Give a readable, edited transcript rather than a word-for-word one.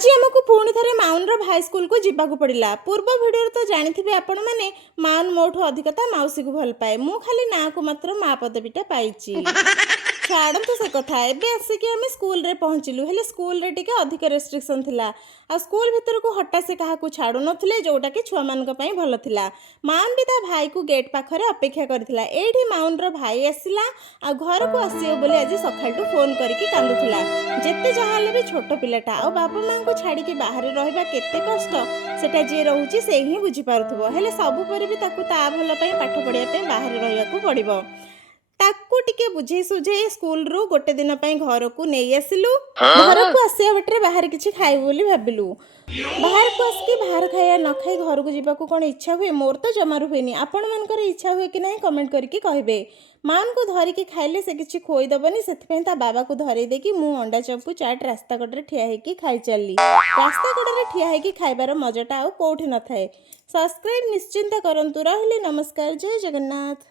आज आमको पुणी थे माउन भाई स्कूल को जीवाक पड़ा। पूर्व भिडियो तो जानी आपण मैंने माउन मोठू अधिकता मौसी को भल पाए। मु खाली ना को मात्र माँ पदवीटा पाई। छाड़ू से कथा एबे आसिक आम स्कूल रे पहुँचलु हेले स्कूल रे टिके अधिक रेस्ट्रिक्शन थिला। आ स्कूल भितर को हटा से क्या छाड़ू नथिले जोटा कि छुआ मान भल थिला। माउन भी ता भाई को गेट पाखरे अपेक्षा करथिला। एठी माउन रो भाई आसिला आ घर को आसियो बोली आज सकाळटू फोन करके कांदुथिला। जेते जहाले भी छोट पिलाटा आ बाबा माँ को छाड़ी के बाहर रहिबा केते कष्ट सेटा जे रहउची से ही बुझी पारुथबो। हेले सबु पर भी ताकू ता भल पई पाठ पढ़िया पई बाहर रहिबाकू पड़िबो। ताकू टिके बुझे सुझे स्कूल रू गोटे दिन पर घर को नहीं आसिलु। घर को आसिया बटरे बाहर किछि खाइबु बोली भाबिलु। बाहर को आसिक बाहर खाया न खाई घर को जीवा को कौन इच्छा हुए? मोर तो जमारू हुए। आपण मानकर इच्छा हुए कि नहीं कमेंट करके कहबे। मान को धरिकी खाइले से किछि खोईदबनी से ता बाबा को धरई देकी मु अंडा चप को चाट रास्ता कड़े ठिया होकी खाई चली। रास्ता कड़े ठिया होकी खाइबार मजाटा आउ कोठी न थाए। सब्सक्राइब निश्चिंत करंतु। रहिले नमस्कार। जय जगन्नाथ।